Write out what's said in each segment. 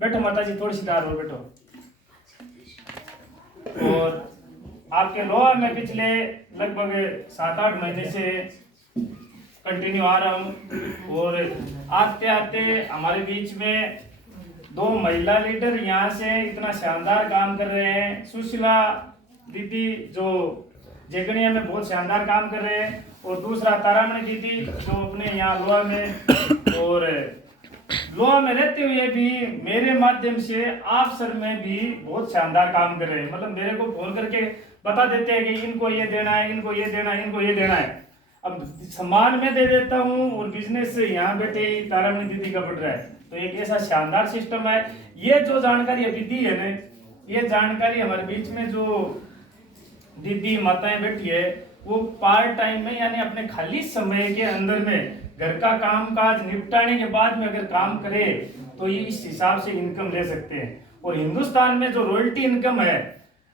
बैठो माता जी, थोड़ी सी दार और बैठो। और आपके लोहा में पिछले लगभग 7-8 महीने से कंटिन्यू आ रहा हूँ। और आते आते हमारे बीच में 2 महिला लीडर यहाँ से इतना शानदार काम कर रहे हैं। सुशीला दीदी जो जेगनिया में बहुत शानदार काम कर रहे हैं, और दूसरा तारामणि दीदी जो अपने यहाँ लोहा में और लोहा में रहते हुए भी मेरे माध्यम से आप सर में भी बहुत शानदार काम कर रहे हैं। मतलब मेरे को फोन करके बता देते हैं कि इनको ये देना है, इनको ये देना है, इनको ये देना है। अब सामान मैं दे देता हूँ और बिजनेस से यहाँ बैठे ही तारामणि दीदी का बढ़ रहा है। तो एक ऐसा शानदार सिस्टम है। ये जो जानकारी अभी दी है ना, ये जानकारी हमारे बीच में जो दीदी माताएं बैठी है वो पार्ट टाइम में यानी अपने खाली समय के अंदर में घर का काम काज निपटाने के बाद में अगर काम करे तो ये इस हिसाब से इनकम ले सकते हैं। और हिंदुस्तान में जो रॉयल्टी इनकम है,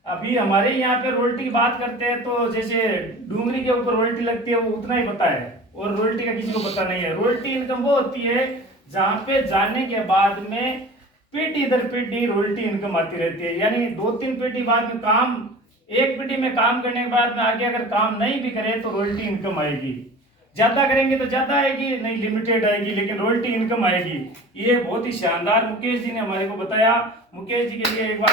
अभी हमारे यहाँ पे रॉयल्टी की बात करते हैं तो जैसे डूंगरी के ऊपर रॉयल्टी लगती है वो उतना ही पता है, और रॉयल्टी का किसी को पता नहीं है। रॉयल्टी इनकम वो होती है जहाँ पे जाने के बाद में पीढ़ी दर पीढ़ी रॉयल्टी इनकम आती रहती है। यानी 2-3 पीढ़ी बाद में काम, एक पीढ़ी में काम करने के बाद में आगे अगर काम नहीं भी करे तो रॉयल्टी इनकम आएगी। ज्यादा करेंगे तो ज्यादा आएगी, नहीं लिमिटेड आएगी, लेकिन रॉयल्टी इनकम आएगी। ये बहुत ही शानदार मुकेश जी ने हमारे को बताया। मुकेश जी के लिए एक बार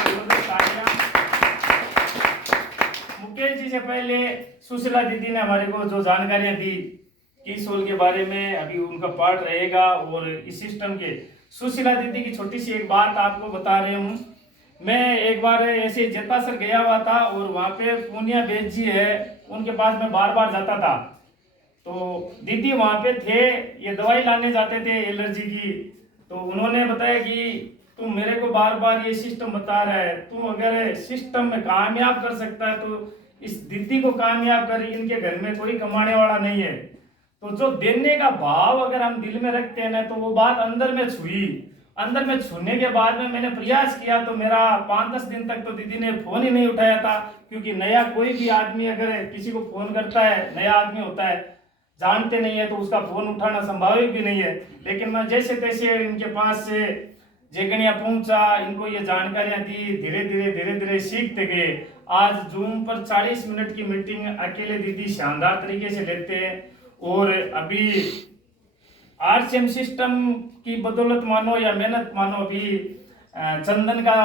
मुकेश जी से पहले सुशीला दीदी ने हमारे को जो जानकारियां दी कीसोल के बारे में, अभी उनका पार्ट रहेगा। और इस सिस्टम के सुशीला दीदी की छोटी सी एक बात आपको बता रहे हूँ। मैं एक बार ऐसे जत्ता सर गया हुआ था और वहाँ पे पूनिया बेद जी है, उनके पास मैं बार बार जाता था। तो दीदी वहाँ पे थे, ये दवाई लाने जाते थे एलर्जी की। तो उन्होंने बताया कि तू मेरे को बार बार ये सिस्टम बता रहा है, तू अगर सिस्टम में कामयाब कर सकता है तो इस दीदी को कामयाब कर, इनके घर में कोई कमाने वाला नहीं है। तो जो देने का भाव अगर हम दिल में रखते हैं ना, तो वो बात अंदर में छुई। अंदर में छूने के बाद में मैंने प्रयास किया तो मेरा 5-10 दिन तक तो दीदी ने फोन ही नहीं उठाया था। क्योंकि नया कोई भी आदमी अगर किसी को फोन करता है, नया आदमी होता है, जानते नहीं है, तो उसका फोन उठाना संभावित भी नहीं है। लेकिन मैं जैसे तैसे इनके पास से जेगनिया पहुंचा, इनको ये जानकारियां दी, धीरे धीरे सीखते गए। आज जूम पर 40 मिनट की मीटिंग अकेले दीदी शानदार तरीके से लेते हैं। और अभी आरसीएम सिस्टम की बदौलत मानो या मेहनत मानो, अभी चंदन का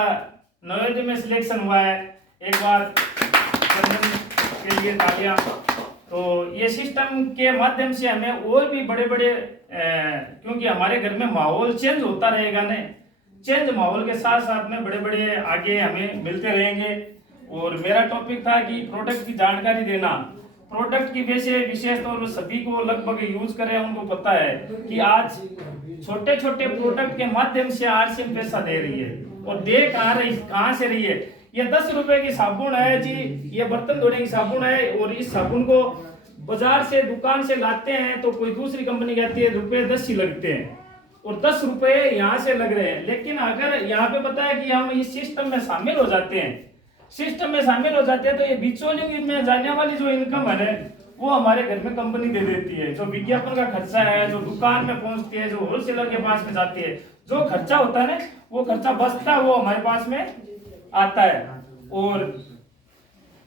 नवोदय में सिलेक्शन हुआ है। एक बार चंदन के लिए तालियां। तो ये सिस्टम के माध्यम से हमें और भी बड़े बड़े क्योंकि हमारे घर में माहौल चेंज होता रहेगा ना, चेंज माहौल के साथ साथ में बड़े बड़े आगे हमें मिलते रहेंगे। और मेरा टॉपिक था कि प्रोडक्ट की जानकारी देना। प्रोडक्ट की वैसे विशेष तौर पर सभी को लगभग यूज करें, उनको पता है कि आज छोटे छोटे प्रोडक्ट के माध्यम से आरसीएम पैसा दे रही है। और दे कहाँ से रही है? ये 10 रुपए की साबुन है जी, ये बर्तन धोने की साबुन है। और इस साबुन को बाजार से दुकान से लाते हैं तो कोई दूसरी कंपनी कहती है रुपए 10 ही लगते हैं, और 10 रुपए यहाँ से लग रहे हैं। लेकिन अगर यहाँ पे पता है कि हम इस सिस्टम में शामिल हो जाते हैं, सिस्टम में शामिल हो जाते हैं, तो ये बिचौलियों में जाने वाली जो इनकम है वो हमारे घर में कंपनी दे देती है। जो विज्ञापन का खर्चा है, जो दुकान में पहुंचती है, जो होलसेलर के पास में जाती है, जो खर्चा होता है ना, वो खर्चा बचता है वो हमारे पास में आता है। और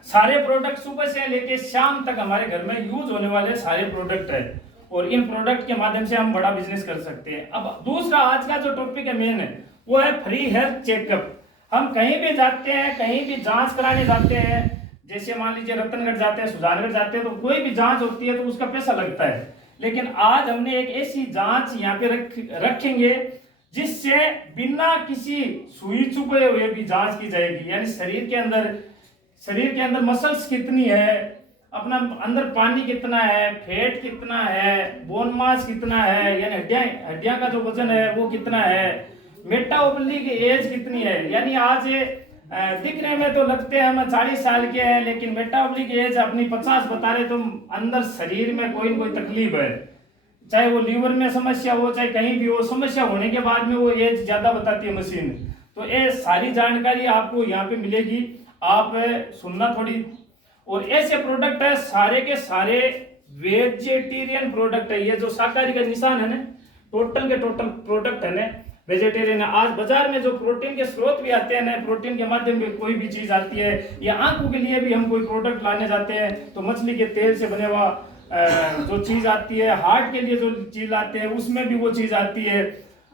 सारे प्रोडक्ट सुबह से लेके शाम तक हमारे घर में यूज होने वाले सारे प्रोडक्ट है, और इन प्रोडक्ट के माध्यम से हम बड़ा बिजनेस कर सकते हैं। अब दूसरा आज का जो टॉपिक है मेन है वो है फ्री हेल्थ चेकअप। हम कहीं भी जाते हैं, कहीं भी जांच कराने जाते हैं, जैसे मान लीजिए रतनगढ़ जाते हैं, सुजानगढ़ जाते हैं, तो कोई भी जांच होती है तो उसका पैसा लगता है। लेकिन आज हमने एक ऐसी जांच यहाँ पे रखेंगे जिससे बिना किसी सुई चुभे हुए भी जांच की जाएगी। यानी शरीर के अंदर मसल्स कितनी है, अपना अंदर पानी कितना है, फैट कितना है, बोन मास कितना है, यानी हड्डियां का जो वजन है वो कितना है, मेटाबॉलिक एज कितनी है। यानी आज दिखने में तो लगते हैं हम 40 साल के हैं, लेकिन मेटाबॉलिक एज अपनी 50 बता रहे, तो अंदर शरीर में कोई न कोई तकलीफ है, चाहे वो लीवर में समस्या हो, चाहे कहीं भी हो, समस्या होने के बाद में वो एज ज्यादा बताती है मशीन। तो ये सारी जानकारी आपको यहाँ पे मिलेगी, आप सुनना थोड़ी। और ऐसे प्रोडक्ट है सारे के सारे वेजिटेरियन प्रोडक्ट है। ये जो शाकाहारी का निशान है ना, टोटल के टोटल प्रोडक्ट है ना वेजिटेरियन है। आज बाजार में जो प्रोटीन के स्रोत भी आते हैं ना, प्रोटीन के माध्यम से कोई भी चीज आती है, या आंखों के लिए भी हम कोई प्रोडक्ट लाने जाते हैं तो मछली के तेल से बने हुआ जो चीज आती है, हार्ट के लिए जो चीज आते हैं उसमें भी वो चीज आती है।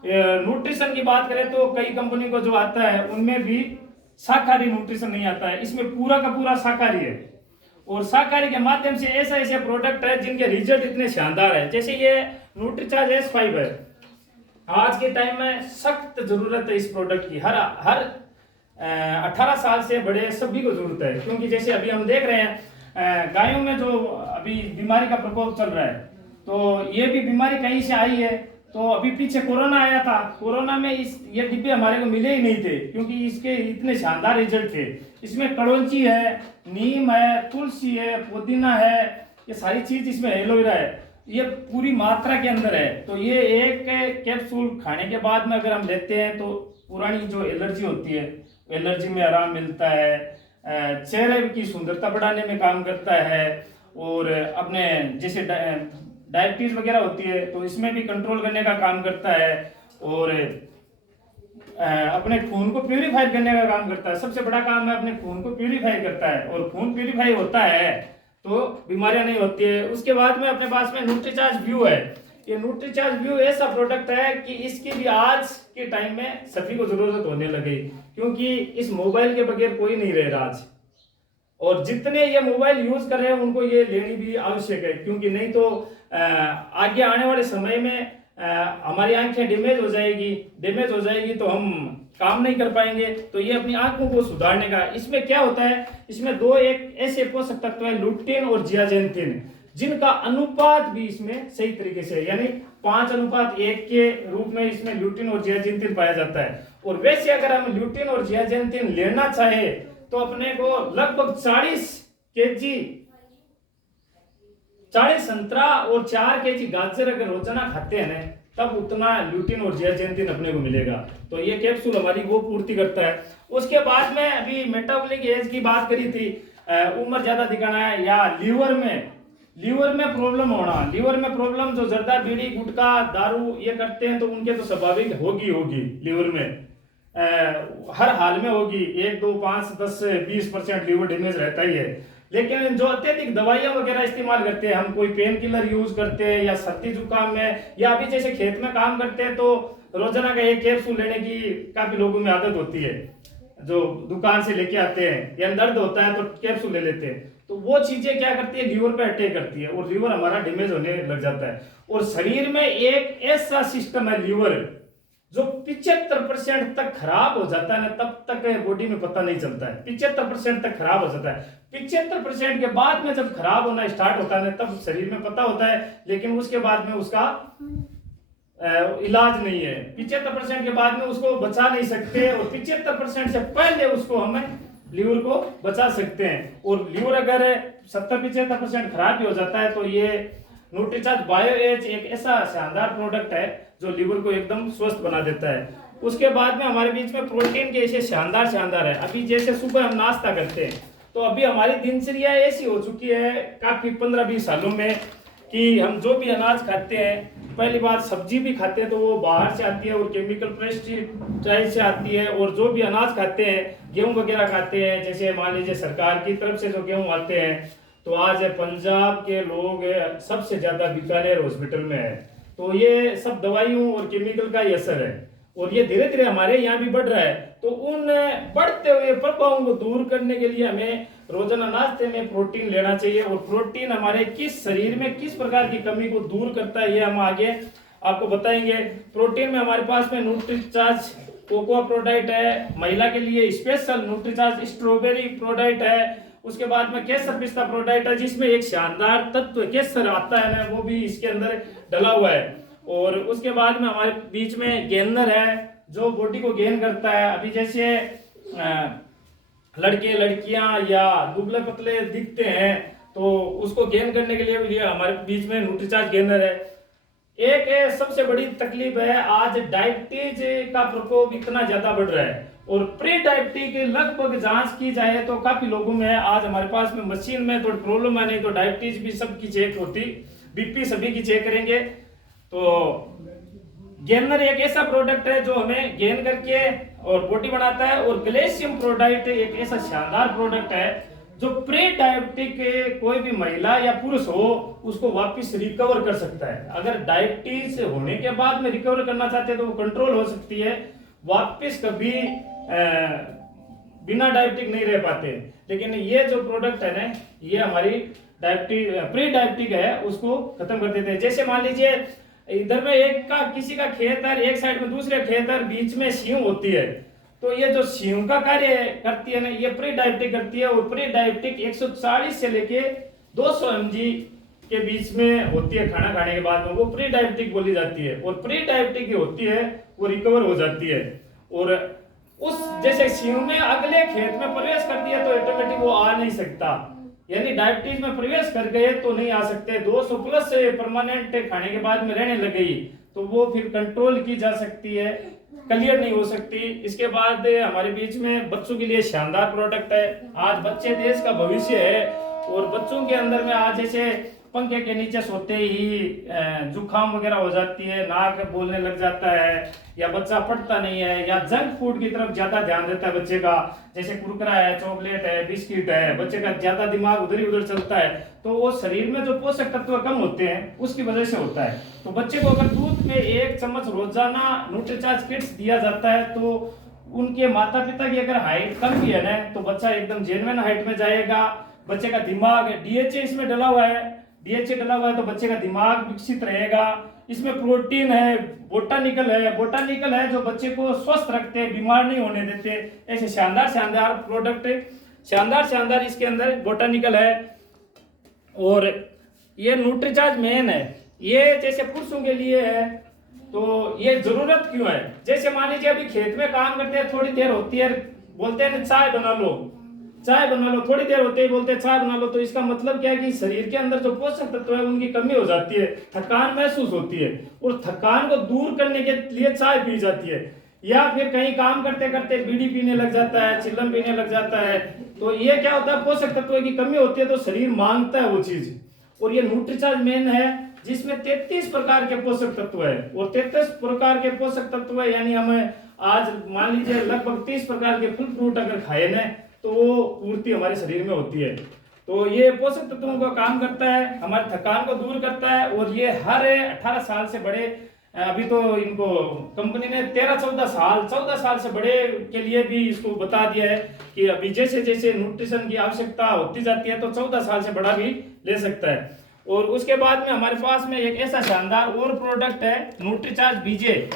न्यूट्रिशन की बात करें तो कई कंपनी को जो आता है उनमें भी शाकाहारी न्यूट्रिशन नहीं आता है, इसमें पूरा का पूरा शाकाहारी है। और शाकाहारी के माध्यम से ऐसा ऐसे प्रोडक्ट है जिनके रिजल्ट इतने शानदार है, जैसे ये न्यूट्रीचार्ज S5 है। आज के टाइम में सख्त जरूरत है इस प्रोडक्ट की, हर 18 साल से बड़े सभी को जरूरत है, क्योंकि जैसे अभी हम देख रहे हैं गायों में जो अभी बीमारी का प्रकोप चल रहा है, तो ये भी बीमारी कहीं से आई है। तो अभी पीछे कोरोना आया था, कोरोना में ये डिब्बे हमारे को मिले ही नहीं थे, क्योंकि इसके इतने शानदार रिजल्ट थे। इसमें कड़ौंची है, नीम है, तुलसी है, पुदीना है, ये सारी चीज इसमें, एलोवेरा है, ये पूरी मात्रा के अंदर है। तो ये एक कैप्सूल खाने के बाद में अगर हम लेते हैं तो पुरानी जो एलर्जी होती है, एलर्जी में आराम मिलता है, चेहरे की सुंदरता बढ़ाने में काम करता है, और अपने जैसे डायबिटीज वगैरह होती है तो इसमें भी कंट्रोल करने का काम करता है, और अपने खून को प्यूरिफाई करने का काम करता है। सबसे बड़ा काम है अपने खून को प्यूरिफाई करता है, और खून प्यूरिफाई होता है तो बीमारियां नहीं होती है। उसके बाद में अपने पास में न्यूट्रीचार्ज व्यू है। ये न्यूट्रीचार्ज व्यू ऐसा प्रोडक्ट है कि इसकी भी आज के टाइम में सभी को जरूरत होने लगी, क्योंकि इस मोबाइल के बगैर कोई नहीं रह रहा आज, और जितने ये मोबाइल यूज कर रहे हैं उनको ये लेनी भी आवश्यक है, क्योंकि नहीं तो आगे आने वाले समय में हमारी आंखें डैमेज हो जाएगी तो हम काम नहीं कर पाएंगे। तो ये अपनी आंखों को सुधारने का, इसमें क्या होता है, इसमें दो एक ऐसे पोषक तत्व है, लुटीन और जियाजेंथिन, जिनका अनुपात भी इसमें सही तरीके से, यानी 5:1 के रूप में इसमें लुटीन और जियाजेंथिन पाया जाता है। और वैसे अगर हम लुटीन और जियाजेंथिन लेना चाहे तो अपने को लगभग 40 केजी 40 संतरा और 4 केजी गाजर अगर रोजाना खाते हैं ना, तब उतना ल्यूटिन और जियाजेंथिन अपने को मिलेगा। तो ये कैप्सूल हमारी वो पूर्ति करता है। उसके बाद में अभी मेटाबॉलिक एज की बात करी थी, उम्र ज्यादा दिखाना है, या लीवर में प्रॉब्लम होना, लीवर में प्रॉब्लम, जो जर्दा बीड़ी गुटखा दारू ये करते हैं तो उनके तो स्वाभाविक होगी लीवर में, हर हाल में होगी, 1, 2, 5, 10, 20% लीवर डैमेज रहता ही है। लेकिन जो अत्यधिक दवाइयां वगैरह इस्तेमाल करते हैं, हम कोई पेन किलर यूज करते हैं, या सर्दी जुकाम में, या अभी जैसे खेत में काम करते हैं तो रोजाना का एक कैप्सूल लेने की काफी लोगों में आदत होती है, जो दुकान से लेके आते हैं, या दर्द होता है तो कैप्सूल ले लेते हैं, तो वो चीजें क्या करती है, लीवर पे अटैक करती है, और लीवर हमारा डैमेज होने लग जाता है। और शरीर में एक ऐसा सिस्टम है लीवर, जो 75% तक खराब हो जाता है ना, तब तक बॉडी में पता नहीं चलता है, 75% तक खराब हो जाता है। 75% के बाद में जब खराब होना स्टार्ट होता है ना, तब शरीर में पता होता है, लेकिन उसके बाद में उसका इलाज नहीं है। 75% के बाद में उसको बचा नहीं सकते, और 75% से पहले उसको हमें लीवर को बचा सकते हैं। और लीवर अगर 70-75% खराब भी हो जाता है तो ये न्यूट्रीचार्ज बायो एज एक ऐसा शानदार प्रोडक्ट है जो लीवर को एकदम स्वस्थ बना देता है। उसके बाद में हमारे बीच में प्रोटीन के ऐसे शानदार है। अभी जैसे सुबह हम नाश्ता करते हैं तो अभी हमारी दिनचर्या ऐसी हो चुकी है काफी 15-20 सालों में कि हम जो भी अनाज खाते हैं, पहली बात सब्जी भी खाते हैं तो वो बाहर से आती है और केमिकल पेस्टिसाइड से आती है, और जो भी अनाज खाते हैं, गेहूं वगैरह खाते हैं, जैसे मान लीजिए सरकार की तरफ से जो गेहूं आते हैं, तो आज पंजाब के लोग सबसे ज्यादा बीकानेर हॉस्पिटल में है, तो ये सब दवाइयों और केमिकल का ही असर है, और ये धीरे धीरे हमारे यहाँ भी बढ़ रहा है। तो उन बढ़ते हुए प्रभावों को दूर करने के लिए हमें रोजाना नाश्ते में प्रोटीन लेना चाहिए, और प्रोटीन हमारे किस शरीर में किस प्रकार की कमी को दूर करता है ये हम आगे आपको बताएंगे। प्रोटीन में हमारे पास में न्यूट्रीचार्ज कोकोआ प्रोडक्ट है, महिला के लिए स्पेशल न्यूट्रीचार्ज स्ट्रॉबेरी प्रोडक्ट है, उसके बाद में केसर पिस्ता प्रोडक्ट है, जिसमें एक शानदार तत्व केसर आता है ना, वो भी इसके अंदर डला हुआ है। और उसके बाद में हमारे बीच में गेनर है जो बॉडी को गेन करता है। अभी जैसे लड़के लड़कियां या दुबले पतले दिखते हैं तो उसको गेन करने के लिए हमारे बीच में न्यूट्रीचार्ज गेनर है। एक सबसे बड़ी तकलीफ है, आज डायबिटीज का प्रकोप इतना ज्यादा बढ़ रहा है, और प्री डायबिटीज की लगभग जांच की जाए तो काफी लोगों में आज हमारे पास में मशीन में थोड़ी प्रॉब्लम है, नहीं तो डायबिटीज भी सबकी चेक होती, बीपी सभी की चेक करेंगे तो गेनर एक ऐसा प्रोडक्ट है जो हमें गेन करके और बॉडी बनाता है, और ग्लेशियम प्रोडक्ट एक ऐसा शानदार प्रोडक्ट है जो प्री डायबिटिक कोई भी महिला या पुरुष हो उसको वापस रिकवर कर सकता है। अगर डायबिटीज होने के बाद में रिकवर करना चाहते हैं तो वो कंट्रोल हो सकती है, वापस कभी बिना डायबिटिक नहीं रह पाते। लेकिन ये जो प्रोडक्ट है ना, ये हमारी डायबिटिक प्री डायबिटिक है उसको खत्म कर देते हैं। जैसे मान लीजिए इधर में एक का किसी का खेत है, एक साइड में दूसरे खेत है, बीच में सींव होती है, तो ये जो सींव का कार्य करती है ना, ये प्री डायबिटिक करती है। और प्री डायबिटिक 140 से लेके 200 mg के बीच में होती है खाना खाने के बाद में, वो प्री डायबिटिक बोली जाती है। और प्री डायबिटिक होती है वो रिकवर हो जाती है। और उस जैसे सींव में अगले खेत में प्रवेश कर दिया तो ऑटोमेटिक वो आ नहीं सकता, यानी डायबिटीज में प्रवेश कर गए तो नहीं आ सकते। 200 प्लस परमानेंट खाने के बाद में रहने लग गई तो वो फिर कंट्रोल की जा सकती है, क्लियर नहीं हो सकती। इसके बाद हमारे बीच में बच्चों के लिए शानदार प्रोडक्ट है। आज बच्चे देश का भविष्य है, और बच्चों के अंदर में आज जैसे पंखे के नीचे सोते ही जुकाम वगैरह हो जाती है, नाक बोलने लग जाता है, या बच्चा पढ़ता नहीं है, या जंक फूड की तरफ ज्यादा ध्यान देता है बच्चे का, जैसे कुरकुरा है, चॉकलेट है, बिस्किट है, बच्चे का ज्यादा दिमाग उधर ही उधर चलता है, तो वो शरीर में जो पोषक तत्व कम होते हैं उसकी वजह से होता है। तो बच्चे को अगर दूध में 1 चम्मच रोजाना न्यूट्रीचार्ज किट्स दिया जाता है तो उनके माता पिता की अगर हाइट कम भी है ना तो बच्चा एकदम जेन्युइन हाइट में जाएगा। बच्चे का दिमाग डीएचए इसमें डला हुआ है, डीएचए डला हुआ है तो बच्चे का दिमाग विकसित रहेगा। इसमें प्रोटीन है, बोटानिकल है जो बच्चे को स्वस्थ रखते हैं, बीमार नहीं होने देते। ऐसे शानदार शानदार प्रोडक्ट, शानदार इसके अंदर बोटानिकल है। और ये न्यूट्रीचार्ज मेन है, ये जैसे पुरुषों के लिए है तो ये जरूरत क्यों है। जैसे मान लीजिए अभी खेत में काम करते हैं, थोड़ी देर होती है, बोलते हैं चाय बना लो, थोड़ी देर होते ही बोलते हैं चाय बना लो, तो इसका मतलब क्या है कि शरीर के अंदर जो पोषक तत्व है उनकी कमी हो जाती है, थकान महसूस होती है, और थकान को दूर करने के लिए चाय पी जाती है। या फिर कहीं काम करते करते बीड़ी पीने लग जाता है, चिल्लम पीने लग जाता है, तो ये क्या होता है, पोषक तत्व की कमी होती है तो शरीर मांगता है वो चीज। और ये न्यूट्रीचार्ज मेन है जिसमें 33 प्रकार के पोषक तत्व है, और 33 प्रकार के पोषक तत्व है, यानी हमें आज मान लीजिए लगभग 30 प्रकार के फल फ्रूट अगर खाए ना तो वो पूर्ति हमारे शरीर में होती है। तो ये पोषक तत्वों का काम करता है, हमारे थकान को दूर करता है। और ये हर 18 साल से बड़े, अभी तो इनको कंपनी ने 14 साल से बड़े के लिए भी इसको बता दिया है कि अभी जैसे जैसे न्यूट्रिशन की आवश्यकता होती जाती है तो 14 साल से बड़ा भी ले सकता है। और उसके बाद में हमारे पास में एक ऐसा शानदार और प्रोडक्ट है न्यूट्रीचार्ज बीजे।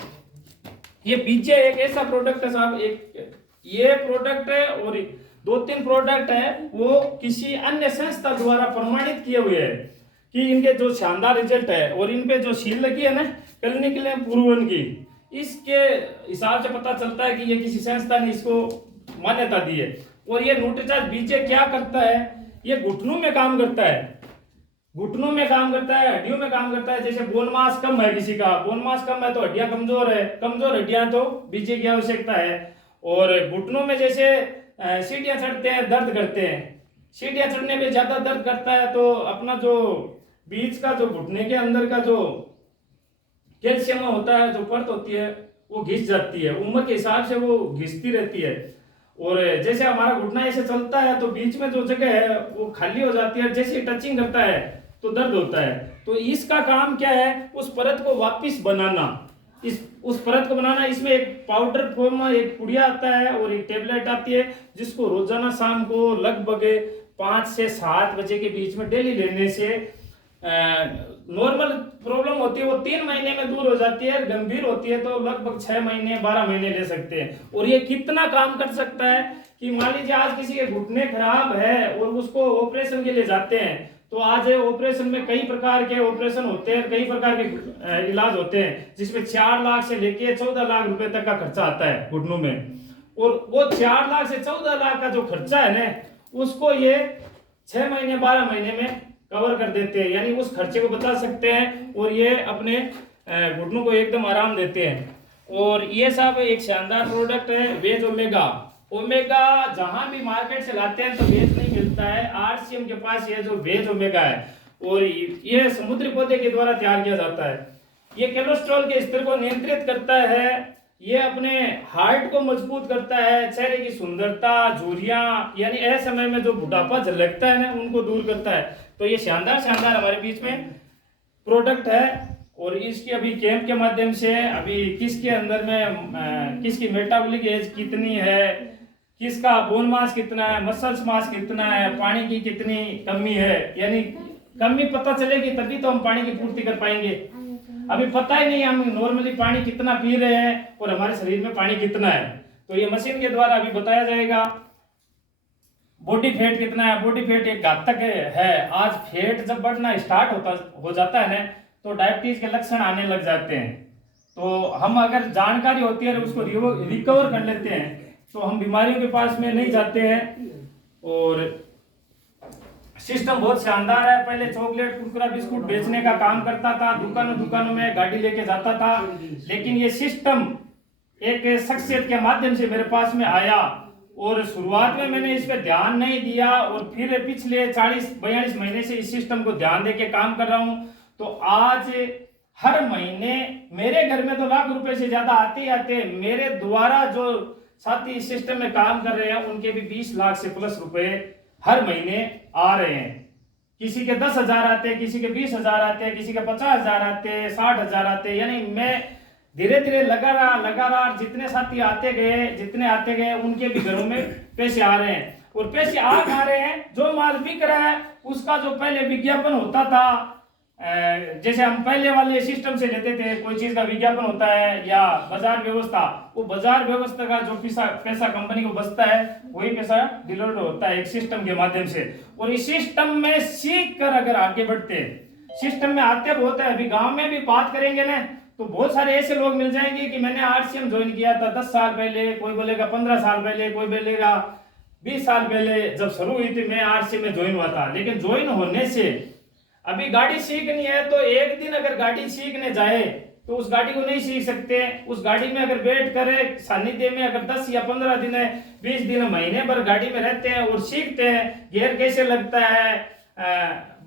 ये बीजे एक ऐसा प्रोडक्ट है साहब, एक ये प्रोडक्ट है और 2-3 प्रोडक्ट है वो किसी अन्य संस्था द्वारा प्रमाणित किए हुए हैं कि इनके जो शानदार रिजल्ट है, और इन पे जो सील लगी है ना क्लिनिकल प्रूवन की, इसके हिसाब से पता चलता है कि ये किसी संस्था ने इसको मान्यता दी है। और ये न्यूट्रीचार्ज बीजे क्या करता है, ये घुटनों में काम करता है, हड्डियों में काम करता है। जैसे बोन मास कम है, किसी का बोन मास कम है तो हड्डियां कमजोर है, कमजोर हड्डियां तो बीजे की आवश्यकता है। और घुटनों में जैसे सीढ़ियां चढ़ते हैं, दर्द करते हैं, सीढ़ियां चढ़ने में ज्यादा दर्द करता है तो अपना जो बीच का जो घुटने के अंदर का जो कैल्शियम होता है, जो परत होती है वो घिस जाती है, उम्र के हिसाब से वो घिसती रहती है। और जैसे हमारा घुटना ऐसे चलता है तो बीच में जो जगह है वो खाली हो जाती है, जैसे टचिंग करता है तो दर्द होता है। तो इसका काम क्या है, उस परत को वापस बनाना, उस परत को बनाना। इसमें एक पाउडर फॉर्म में एक पुड़िया आता है और एक टेबलेट आती है जिसको रोजाना शाम को लगभग 5 से 7 बजे के बीच में डेली लेने से नॉर्मल प्रॉब्लम होती है वो 3 महीने में दूर हो जाती है, गंभीर होती है तो लगभग 6 महीने 12 महीने ले सकते हैं। और ये कितना काम कर सकता है कि मान लीजिए आज किसी के घुटने खराब है और उसको ऑपरेशन के लिए जाते हैं, तो आज ऑपरेशन में कई प्रकार के ऑपरेशन होते हैं, कई प्रकार के इलाज होते हैं, जिसमें 4 लाख से लेके 14 लाख रुपए तक का खर्चा आता है घुटनों में। और वो 4 लाख से 14 लाख का जो खर्चा है ना, उसको ये 6 महीने 12 महीने में कवर कर देते हैं, यानी उस खर्चे को बचा सकते हैं और ये अपने घुटनों को एकदम आराम देते हैं। और ये सब एक शानदार प्रोडक्ट है वेज ओमेगा जहां भी मार्केट से लाते हैं तो वेज नहीं मिलता है, आरसीएम के पास ये जो वेज ओमेगा है और ये समुद्री पौधे के द्वारा तैयार किया जाता है। ये कोलेस्ट्रॉल के स्तर को नियंत्रित करता है, ये अपने हार्ट को मजबूत करता है, चेहरे की सुंदरता, झुर्रियां यानी ऐसे समय में जो बुढ़ापा झलकता है ना उनको दूर करता है। तो ये शानदार शानदार हमारे बीच में प्रोडक्ट है और इसकी अभी कैंप के माध्यम से अभी किसके अंदर में किसकी मेटाबॉलिक एज कितनी है, किसका बोन मास कितना है, मसल्स मास कितना है, पानी की कितनी कमी है, यानी कमी पता चलेगी तभी तो हम पानी की पूर्ति कर पाएंगे। अभी पता ही नहीं हम नॉर्मली पानी कितना पी रहे हैं और हमारे शरीर में पानी कितना है, तो ये मशीन के द्वारा अभी बताया जाएगा। बॉडी फैट कितना है, बॉडी फैट एक घातक है। आज फैट जब बढ़ना स्टार्ट हो जाता है ना तो डायबिटीज के लक्षण आने लग जाते हैं। तो हम अगर जानकारी होती है उसको रिकवर कर लेते हैं तो हम बीमारियों के पास में नहीं जाते हैं। और सिस्टम बहुत शानदार है। पहले चॉकलेट कुरकुरा बिस्कुट बेचने का काम करता था, दुकानों में गाड़ी लेके जाता था, लेकिन ये सिस्टम एक शख्सियत के माध्यम से मेरे पास में आया और शुरुआत में मैंने इस पे ध्यान नहीं दिया और फिर पिछले 40-42 महीने से इस सिस्टम को ध्यान देके काम कर रहा हूं। तो आज हर महीने मेरे घर में तो लाख रुपए से ज्यादा आते ही आते, मेरे द्वारा जो साथी इस सिस्टम में काम कर रहे हैं उनके भी 20 लाख से प्लस रुपए हर महीने आ रहे हैं। किसी के 10,000 आते हैं, किसी के 20,000 आते हैं, किसी के 50,000 आते हैं, 60,000 आते हैं। यानी मैं धीरे धीरे लगातार जितने साथी आते गए उनके भी घरों में पैसे आ रहे हैं और पैसे आ रहे हैं। जो माल बिक रहा है उसका जो पहले विज्ञापन होता था, जैसे हम पहले वाले सिस्टम से लेते थे, कोई चीज का विज्ञापन होता है या बाजार व्यवस्था, वो बाजार व्यवस्था का जो पैसा कंपनी को बचता है वही पैसा डिलीवर्ड होता है एक सिस्टम के माध्यम से। और इस सिस्टम में सीख कर अगर आगे बढ़ते हैं, सिस्टम में आते बहुत है। अभी गांव में भी बात करेंगे ना तो बहुत सारे ऐसे लोग मिल जाएंगे कि मैंने आरसीएम ज्वाइन किया था 10 साल पहले, कोई बोलेगा 15 साल पहले, कोई बोलेगा 20 साल पहले जब शुरू हुई थी मैं आरसीएम में ज्वाइन हुआ था। लेकिन ज्वाइन होने से अभी गाड़ी सीखनी है तो एक दिन अगर गाड़ी सीखने जाए तो उस गाड़ी को नहीं सीख सकते। उस गाड़ी में अगर बैठ कर सानिध्य में अगर 10 या 15 दिन 20 दिन महीने भर गाड़ी में रहते हैं और सीखते हैं गियर कैसे लगता है,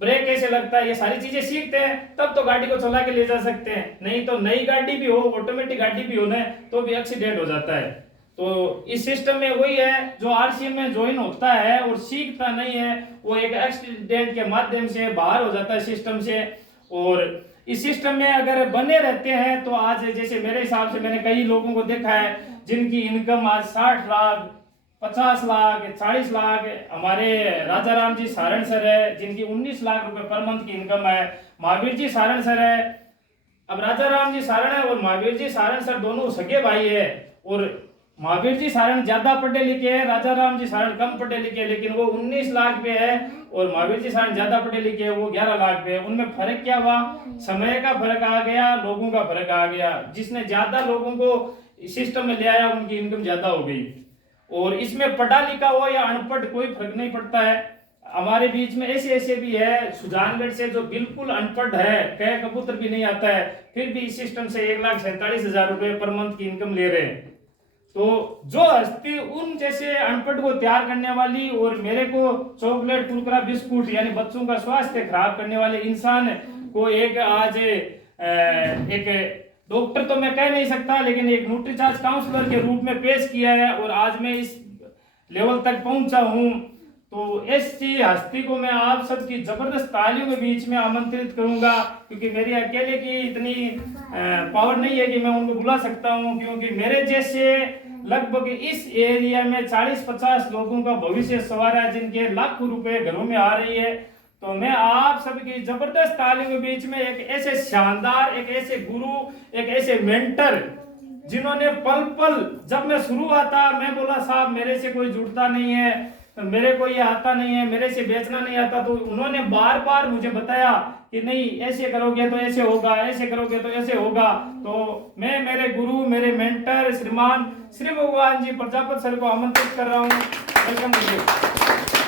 ब्रेक कैसे लगता है, ये सारी चीजें सीखते हैं तब तो गाड़ी को चला के ले जा सकते हैं। नहीं तो नई गाड़ी भी हो, ऑटोमेटिक गाड़ी भी हो ना तो भी एक्सीडेंट हो जाता है। तो इस सिस्टम में वही है, जो आरसीएम में ज्वाइन होता है और सीखता नहीं है वो एक एक्सीडेंट के माध्यम से बाहर हो जाता है सिस्टम से। और इस सिस्टम में अगर बने रहते हैं तो आज जैसे मेरे हिसाब से मैंने कई लोगों को देखा है जिनकी इनकम आज 60 लाख 50 लाख 40 लाख। हमारे राजा राम जी सारण सर है जिनकी 19 लाख रुपए पर मंथ की इनकम है। महावीर जी सारण सर है। अब राजा राम जी सारण है और महावीर जी सारण सर दोनों सगे भाई है और महावीर जी सारण ज्यादा पढ़े लिखे हैं, राजा राम जी सारण कम पढ़े लिखे हैं, लेकिन वो 19 लाख पे है और महावीर जी सारण ज्यादा पढ़े लिखे हैं, वो 11 लाख पे है। उनमें फर्क क्या हुआ? समय का फर्क आ गया, लोगों का फर्क आ गया। जिसने ज्यादा लोगों को सिस्टम में ले आया उनकी इनकम ज्यादा हो गई। और इसमें पढ़ा लिखा हो या अनपढ़ कोई फर्क नहीं पड़ता है। हमारे बीच में ऐसे भी है सुजानगढ़ से जो बिल्कुल अनपढ़ है, कह कबूतर भी नहीं आता है, फिर भी इस सिस्टम से 1,47,000 रुपए पर मंथ की इनकम ले रहे हैं। तो जो हस्ती उन जैसे अनपढ़ को तैयार करने वाली और मेरे को चॉकलेट कुरकुरा बिस्कुट यानी बच्चों का स्वास्थ्य खराब करने वाले इंसान को एक आज एक डॉक्टर तो मैं कह नहीं सकता लेकिन एक न्यूट्रीचार्ज काउंसलर के रूप में पेश किया है और आज मैं इस लेवल तक पहुंचा हूं। तो ऐसी हस्ती को मैं आप सबकी जबरदस्त तालियों के बीच में आमंत्रित करूंगा क्योंकि मेरी अकेले की इतनी पावर नहीं है कि मैं उनको बुला सकता हूं, क्योंकि मेरे जैसे लगभग इस एरिया में 40-50 लोगों का भविष्य सवार है जिनके लाखों रुपए घरों में आ रही है। तो मैं आप सबकी जबरदस्त तालियों के बीच में एक ऐसे शानदार, एक ऐसे गुरु, एक ऐसे मेंटर जिन्होंने पल पल जब मैं शुरू हुआ था मैं बोला साहब मेरे से कोई जुड़ता नहीं है, मेरे को ये आता नहीं है, मेरे से बेचना नहीं आता, तो उन्होंने बार बार मुझे बताया कि नहीं ऐसे करोगे तो ऐसे होगा, ऐसे करोगे तो ऐसे होगा। तो मैं मेरे गुरु, मेरे मेंटर श्रीमान श्री भगवान जी प्रजापति सर को आमंत्रित कर रहा हूँ। वेलकम।